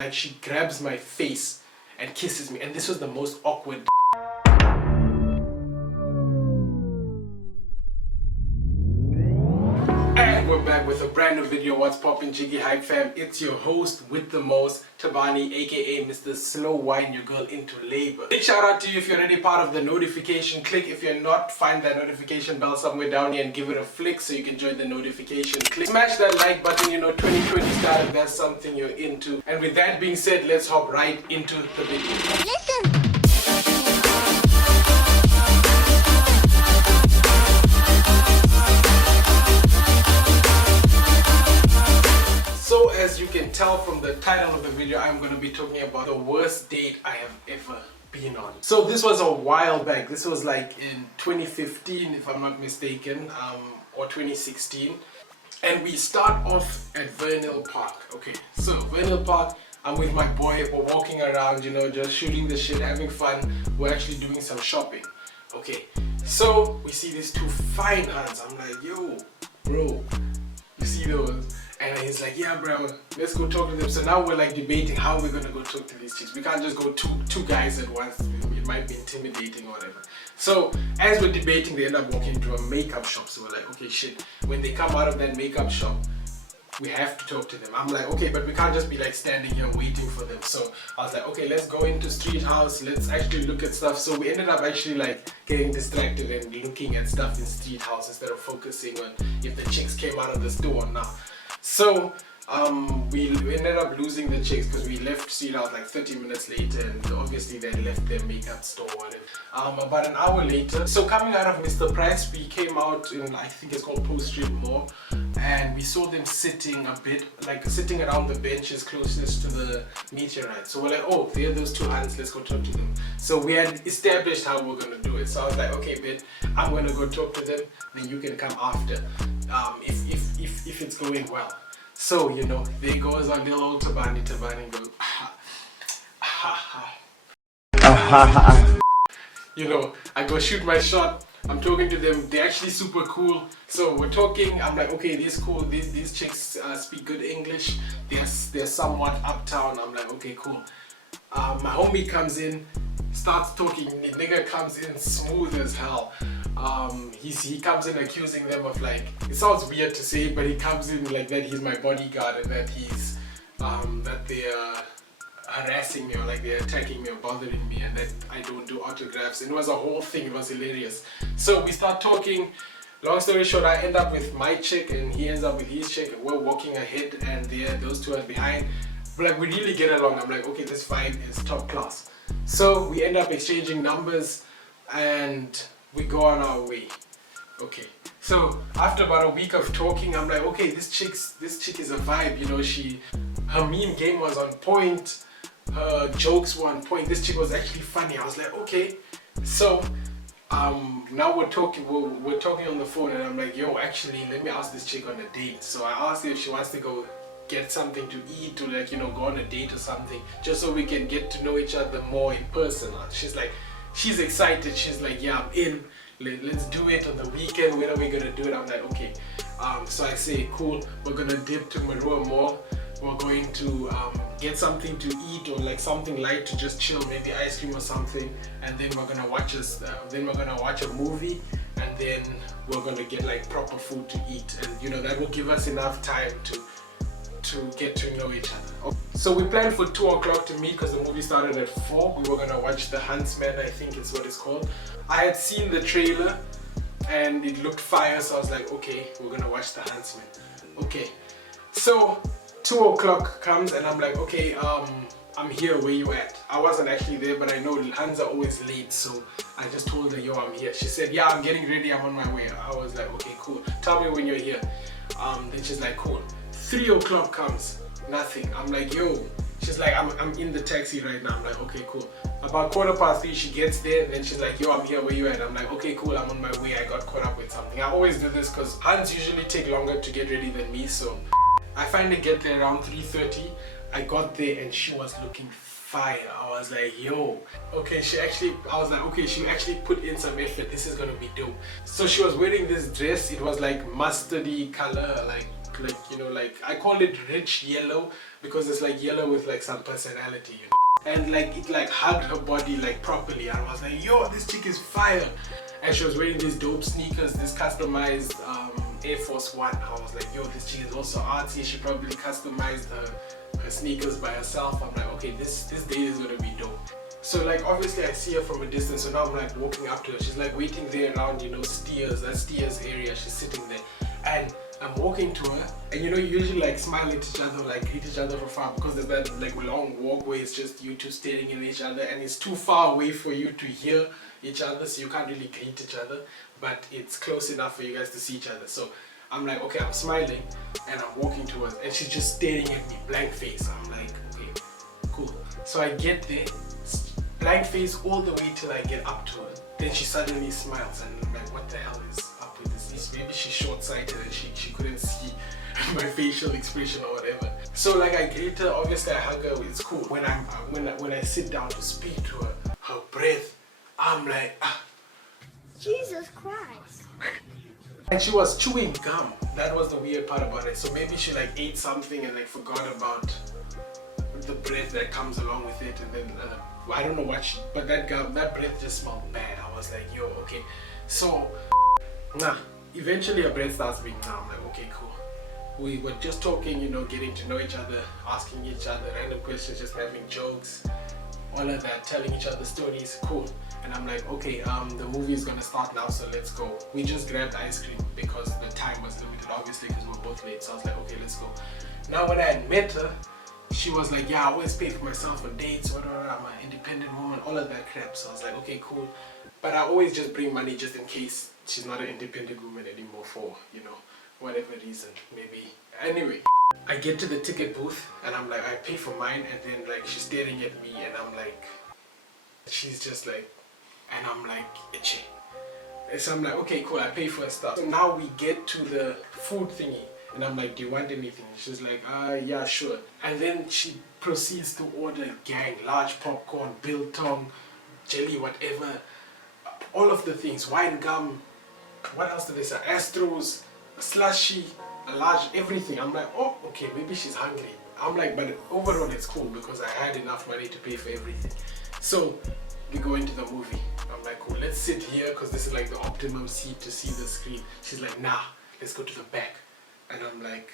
Like, she grabs my face and kisses me, and this was the most awkward. And we're back with a brand new video. What's poppin', Jiggy Hype fam? It's your host with the most, Thabani, aka Mr. Slow Wine Your Girl Into Labor. Big shout out to you if you're already part of the notification click. If you're not, find that notification bell somewhere down here and give it a flick so you can join the notification click. Smash that like button, 2020 style if that's something you're into. And with that being said, let's hop right into the video. Listen. So as you can tell from the title of the video, I'm going to be talking about the worst date I have ever been on. So this was a while back. This was like in 2015 if I'm not mistaken, or 2016. And we start off at Vernal Park. Okay, so Vernal Park, I'm with my boy, we're walking around, just shooting the shit, having fun. We're actually doing some shopping. Okay, so we see these two fine hands. I'm like, yo, bro, you see those? And he's like, yeah bro, let's go talk to them. So now we're like debating how we're gonna go talk to these chicks. We can't just go two guys at once. It might be intimidating or whatever. So as we're debating, they end up walking into a makeup shop. So we're like, okay shit, when they come out of that makeup shop, we have to talk to them. I'm like, okay, but we can't just be like standing here waiting for them. So I was like, okay, let's go into Street House, let's actually look at stuff. So we ended up actually like getting distracted and looking at stuff in Street House instead of focusing on if the chicks came out of the store or not. So we ended up losing the chicks because we left Street House like 30 minutes later, and obviously they left their makeup store or whatever. About an hour later, so coming out of Mr. Price, we came out in, I think it's called Post Street Mall, and we saw them sitting a bit, like sitting around the benches closest to the meteorite. So we're like, oh, there are those two hands, let's go talk to them. So we had established how we're gonna do it. So I was like, okay, babe, I'm gonna go talk to them, then you can come after, if it's going well. So, there goes our little old Thabani goes, I go shoot my shot, I'm talking to them, they're actually super cool. So we're talking, I'm like, okay, these chicks speak good English, they're somewhat uptown. I'm like, okay, cool. My homie comes in, starts talking, the nigga comes in smooth as hell. He comes in accusing them of, like, it sounds weird to say, but he comes in like that he's my bodyguard and that he's that they're harassing me or like they're attacking me or bothering me and that I don't do autographs. And it was a whole thing. It was hilarious. So we start talking. Long story short, I end up with my chick and he ends up with his chick, and we're walking ahead and those two are behind. But like, we really get along. I'm like, okay, this vibe is top class. So we end up exchanging numbers and we go on our way. Okay, so after about a week of talking, I'm like, okay, this chick is a vibe. Her meme game was on point, her jokes were on point. This chick was actually funny. I was like, okay. So now we're talking on the phone, and I'm like, yo, actually, let me ask this chick on a date. So I asked her if she wants to go get something to eat, or like, go on a date or something, just so we can get to know each other more in person. She's excited. She's like, yeah, I'm in. Let's do it on the weekend. When are we gonna do it? I'm like, okay. So I say, cool. We're gonna dip to Marua Mall. We're going to get something to eat or like something light to just chill, maybe ice cream or something. And then we're gonna watch a movie, and then we're gonna get like proper food to eat. And that will give us enough time to get to know each other. So we planned for 2 o'clock to meet because the movie started at 4. We were gonna watch The Huntsman, I think it's what it's called. I had seen the trailer and it looked fire, so I was like, okay, we're gonna watch The Huntsman. Okay, so 2 o'clock comes and I'm like, okay, I'm here, where you at? I wasn't actually there, but I know Hands are always late, so I just told her, yo, I'm here. She said, yeah, I'm getting ready, I'm on my way. I was like, okay, cool, tell me when you're here. Then she's like, cool. 3 o'clock comes, nothing. I'm like, yo. She's like, I'm in the taxi right now. I'm like, okay, cool. About 3:15, she gets there, and then she's like, yo, I'm here, where you at? I'm like, okay, cool, I'm on my way. I got caught up with something. I always do this because Hans usually take longer to get ready than me, so I finally get there around 3:30. I got there and she was looking fire. I was like, yo, okay, she actually put in some effort. This is gonna be dope. So she was wearing this dress. It was like mustardy color, like like, you know, like I call it rich yellow because it's like yellow with like some personality, you know. And like it like hugged her body like properly. I was like, yo, this chick is fire. And she was wearing these dope sneakers, this customized Air Force One. I was like, yo, this chick is also artsy. She probably customized her sneakers by herself. I'm like, okay, this date is gonna be dope. So like obviously I see her from a distance, so now I'm like walking up to her. She's like waiting there around, you know, Steers, that Steers area. She's sitting there, and I'm walking to her, and you know, you usually like smile at each other, like greet each other from far, because there's that like long walkway. It's just you two staring at each other, and it's too far away for you to hear each other, so you can't really greet each other, but it's close enough for you guys to see each other. So I'm like, okay, I'm smiling, and I'm walking towards, and she's just staring at me, blank face. I'm like, okay, cool. So I get there, blank face all the way till I get up to her. Then she suddenly smiles, and I'm like, what the hell is up with this? Maybe she's short-sighted and she couldn't see my facial expression or whatever. So like I greet her, obviously I hug her, it's cool. When I sit down to speak to her, her breath, I'm like, ah. Jesus Christ. And she was chewing gum. That was the weird part about it. So maybe she like ate something and like forgot about the breath that comes along with it, and then I don't know what but that breath just smelled bad. I was like, yo, okay. So eventually her breath starts being numb. I'm like, okay, cool. We were just talking, you know, getting to know each other, asking each other random questions, just having jokes, all of that, telling each other stories, cool. And I'm like, okay, the movie is gonna start now, so let's go. We just grabbed ice cream because the time was limited, obviously, because we're both late. So I was like, okay, let's go. Now when I had met her, she was like, yeah, I always pay for myself on dates, whatever, I'm an independent woman, all of that crap. So I was like, okay, cool. But I always just bring money just in case she's not an independent woman anymore for, you know, whatever reason, maybe. Anyway, I get to the ticket booth and I'm like, I pay for mine, and then like she's staring at me and I'm like, she's just like, and I'm like, itchy. So I'm like, okay, cool, I pay for her stuff. So now we get to the food thingy. And I'm like, do you want anything? She's like, yeah, sure. And then she proceeds to order gang, large popcorn, biltong, jelly, whatever, all of the things, wine gum, what else did they say? Astros, a slushy, a large, everything. I'm like, oh, okay, maybe she's hungry. I'm like, but overall it's cool because I had enough money to pay for everything. So we go into the movie. I'm like, cool, let's sit here because this is like the optimum seat to see the screen. She's like, nah, let's go to the back. And I'm like,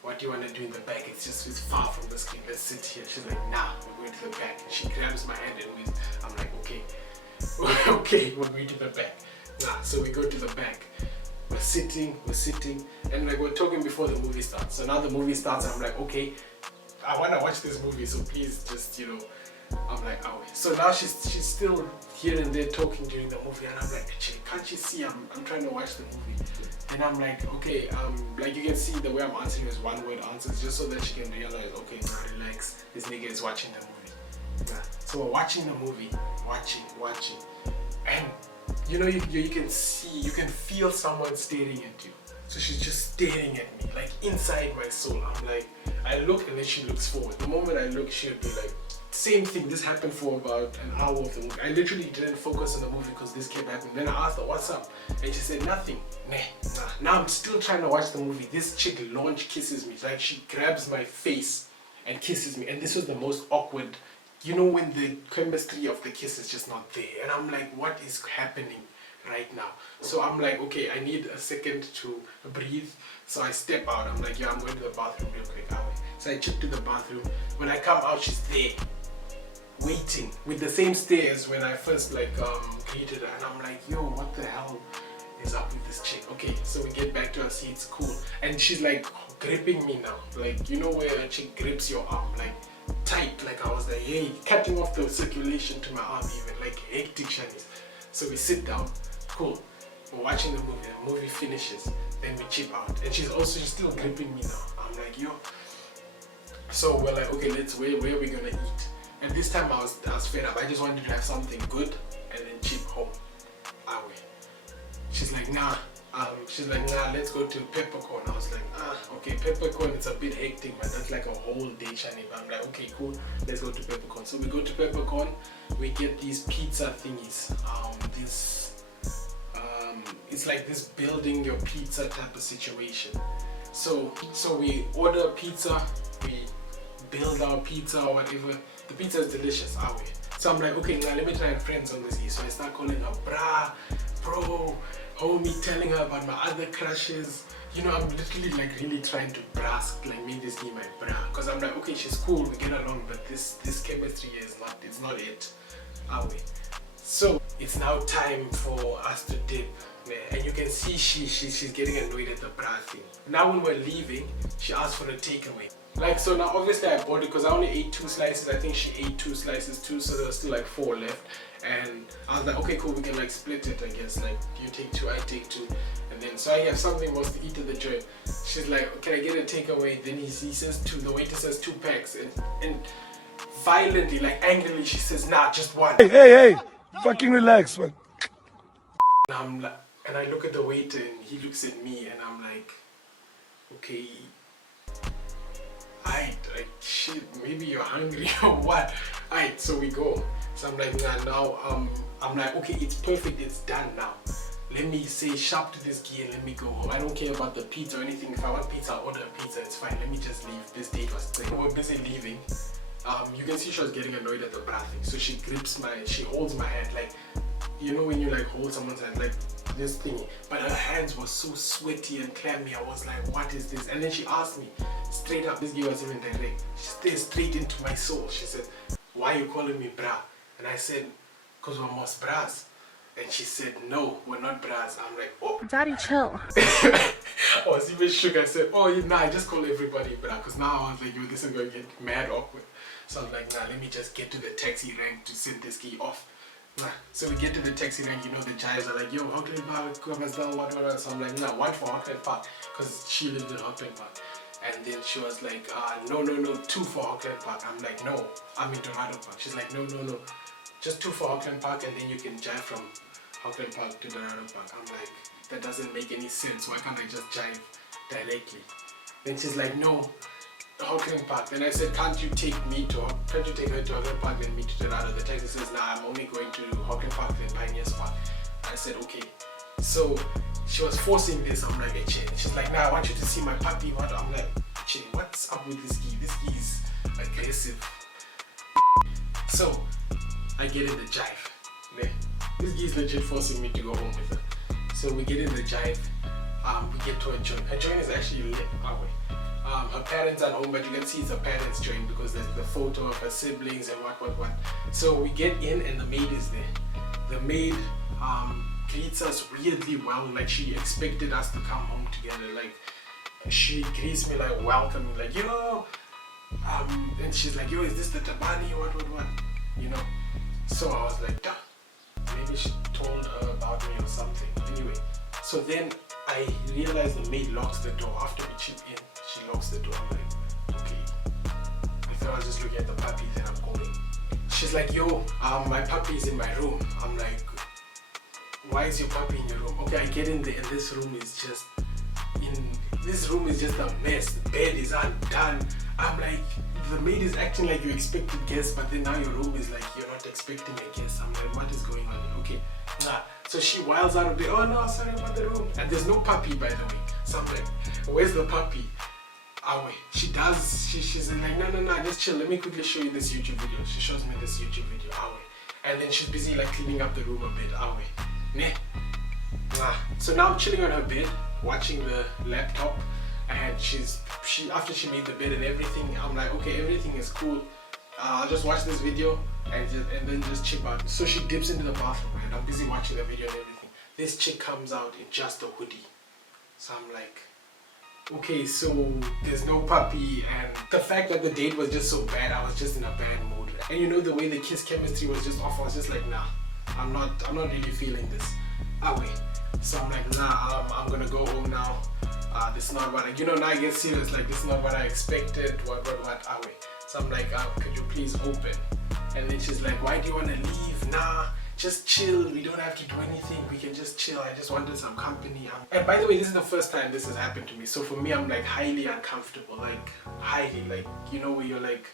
what do you want to do in the back? It's far from the screen. Let's sit here. She's like, nah, we're going to the back. And she grabs my hand and I'm like, okay, okay, we're going to the back. Nah, so we go to the back. We're sitting, and like we're talking before the movie starts. So now the movie starts, and I'm like, okay, I want to watch this movie, so please just, you know, I'm like, oh. So now she's still here and there talking during the movie, and I'm like, can't you see I'm trying to watch the movie? And I'm like, okay, like you can see the way I'm answering is one word answers, just so that she can realize, okay, now relax, this nigga is watching the movie. Yeah. So we're watching the movie, watching, and you know, you can see, you can feel someone staring at you. So she's just staring at me, like inside my soul. I'm like, I look and then she looks forward. The moment I look, she'll be like, same thing. This happened for about an hour of the movie. I literally didn't focus on the movie because this kept happening. Then I asked her, what's up? And she said, nothing. Nah. Now I'm still trying to watch the movie. This chick launch kisses me. Like she grabs my face and kisses me. And this was the most awkward, you know, when the chemistry of the kiss is just not there. And I'm like, what is happening right now? So I'm like, okay, I need a second to breathe. So I step out. I'm like, yeah, I'm going to the bathroom real quick. So I check to the bathroom. When I come out, she's there, waiting with the same stares when I first like greeted her. And I'm like, yo, what the hell is up with this chick? Okay, so we get back to our seats, cool. And she's like gripping me now. Like, you know where a chick grips your arm, like tight. Like I was like, hey, cutting off the circulation to my arm even, like hectic shinies. So we sit down, cool. We're watching the movie finishes, then we chip out. And she's also still gripping me now. I'm like, yo. So we're like, okay, where are we gonna eat? And this time I was fed up. I just wanted to have something good and then chip home. She's like, nah. Let's go to Peppercorn. I was like, okay, Peppercorn, it's a bit hectic, but that's like a whole day channel. I'm like, okay, cool, let's go to Peppercorn. So we go to Peppercorn, we get these pizza thingies. It's like this building your pizza type of situation. So we order pizza, we build our pizza or whatever. The pizza is delicious, are we? So I'm like, okay, now let me try and friends on this here. So I start calling her brah, bro, homie, telling her about my other crushes. You know, I'm literally like really trying to like make this game my brah. Because I'm like, okay, she's cool, we get along, but this chemistry is not, it's not it, are we? So it's now time for us to dip. And you can see she's getting annoyed at the bra thing. Now when we're leaving, she asked for a takeaway. Like, so now obviously I bought it because I only ate 2 slices. I think she ate 2 slices too, so there was still like 4 left. And I was like, okay, cool, we can like split it, I guess. Like, you take 2, I take 2. And then, so I have something more to eat at the joint. She's like, can I get a takeaway? Then he says 2, the waiter says 2 packs. And violently, like angrily, she says, nah, just 1. Hey, fucking relax, man. And I'm like, and I look at the waiter and he looks at me and I'm like, okay, alright, like shit, maybe you're hungry or what? Alright, so we go. So I'm like, nah, now I'm like, okay, it's perfect, it's done now. Let me say sharp to this gear, let me go home. I don't care about the pizza or anything. If I want pizza, I'll order a pizza, it's fine. Let me just leave. This date was great. We're busy leaving. You can see she was getting annoyed at the bra thing. So she holds my hand, like, you know when you like hold someone's hand, like this thing. But her hands were so sweaty and clammy. I was like, what is this? And then she asked me straight up, this girl was even direct. She stared straight into my soul. She said, why are you calling me bra? And I said, because we're most bras. And she said, no, we're not bras. I'm like, oh. Daddy, chill. I was even shook. I said, oh, nah, I just call everybody bra. Because now I was like, yo, this is going to get mad awkward. So I was like, nah, let me just get to the taxi rank to send this key off. Nah. So we get to the taxi rank, you know, the guys are like, yo, Auckland Park, what. So I'm like, nah, 1 for Auckland Park. Because she lived in Auckland Park. And then she was like, no, 2 for Auckland Park. I'm like, no, I'm in Dorado Park. She's like, no, just 2 for Auckland Park and then you can jive from Auckland Park to Dorado Park. I'm like, that doesn't make any sense. Why can't I just jive directly? Then she's like, no, Auckland Park. Then I said, can't you take her to Auckland Park and me to Dorado? The taxi says, nah, I'm only going to Auckland Park and Pioneers Park. I said, okay. So she was forcing this. I'm like, hey, Che. She's like, nah, I want you to see my puppy. What? I'm like, Che, what's up with this guy? This guy is aggressive. So I get in the jive. This guy is legit forcing me to go home with her. So we get in the jive. We get to a joint. Her joint is actually lit our way. Her parents are home, but you can see it's her parents' joint because there's the photo of her siblings and what. So we get in and the maid is there. The maid greets us weirdly well, like she expected us to come home together. Like she greets me like welcoming, like yo. And she's like, yo, is this the Thabani? What? You know. So I was like, duh. Maybe she told her about me or something. Anyway, so then I realized the maid locks the door after we chip in. She locks the door. I'm like, okay. I thought I was just looking at the puppy, then I'm going. She's like, yo, my puppy is in my room. I'm like, why is your puppy in your room? Okay, I get in there and this room is just a mess. The bed is undone. I'm like, the maid is acting like you expected guests, but then now your room is like you're not expecting a guest. I'm like, what is going on? Okay, nah. So she wiles out of the, oh no, sorry about the room. And there's no puppy, by the way. So I'm like, where's the puppy? Awe. She's like, no, just chill. Let me quickly show you this YouTube video. She shows me this YouTube video. Awe. And then she's busy like cleaning up the room a bit. Awe. Ne? Nah. So now I'm chilling on her bed, watching the laptop. And after she made the bed and everything, I'm like, okay, everything is cool. I'll just watch this video and then just chip out. So she dips into the bathroom and I'm busy watching the video and everything. This chick comes out in just a hoodie. So I'm like, okay, so there's no puppy, and the fact that the date was just so bad, I was just in a bad mood. And you know, the way the kiss chemistry was just off, I was just like, nah, I'm not really feeling this. Wait. So I'm like, nah, I'm gonna go home now. This is not what now I get serious, like this is not what I expected, what. Wait. So I'm like, could you please open? And then she's like, why do you want to leave? Nah, just chill, we don't have to do anything, we can just chill, I just wanted some company. And by the way, this is the first time this has happened to me, so for me I'm like highly uncomfortable, like highly, like you know where you're like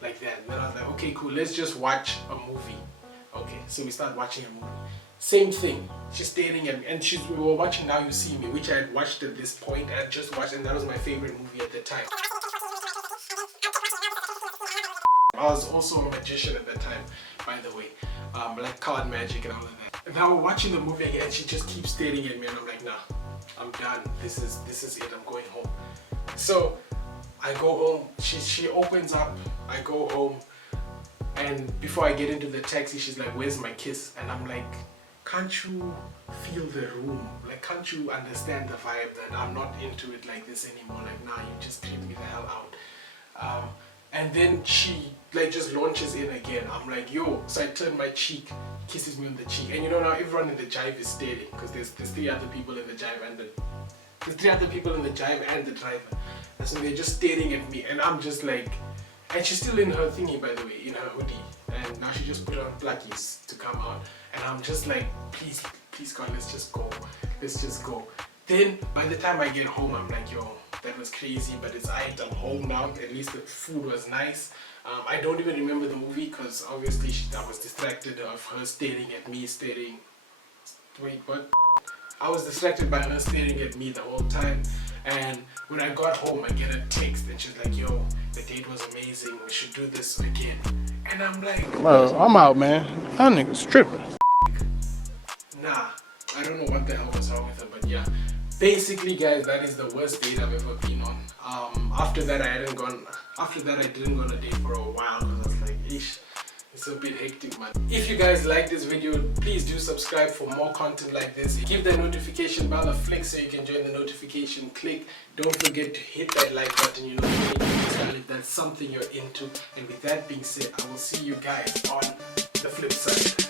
that. Then I was like, okay cool, let's just watch a movie. Okay, so we start watching a movie. Same thing. She's staring at me, and we were watching Now You See Me, which I had watched at this point. I had just watched, and that was my favorite movie at the time. I was also a magician at that time, by the way, like card magic and all of that. And now we're watching the movie again, and she just keeps staring at me, and I'm like, nah, I'm done. This is it. I'm going home. So I go home. She opens up. I go home, and before I get into the taxi, she's like, "Where's my kiss?" And I'm like, "Can't you feel the room? Like, can't you understand the vibe that I'm not into it like this anymore? Like, nah, you just creep me the hell out." And then she like just launches in again. I'm like, "Yo!" So I turn my cheek, kisses me on the cheek, and you know now everyone in the jive is staring because there's 3 other people in the jive and there's 3 other people in the jive and the driver, and so they're just staring at me, and I'm just like, and she's still in her thingy, by the way, in her hoodie, and now she just put on pluggies to come out, and I'm just like, please God, let's just go. Then by the time I get home, I'm like, yo, that was crazy, but it's alright, I'm home now. At least the food was nice. I don't even remember the movie because obviously I was distracted of her staring at me, wait, what? I was distracted by her staring at me the whole time, and when I got home, I get a text and she's like, yo, the date was amazing, we should do this again. And I'm like, Well, I'm out, man. That nigga's tripping. nah, I don't know what the hell was wrong with her, but yeah. Basically, guys, that is the worst date I've ever been on. After that, I didn't go on a date for a while because I was like, ish, it's a bit hectic, man. If you guys like this video, please do subscribe for more content like this. Give the notification bell a flick so you can join the notification click. Don't forget to hit that like button, you know, if that's something you're into. And with that being said, I will see you guys on the flip side.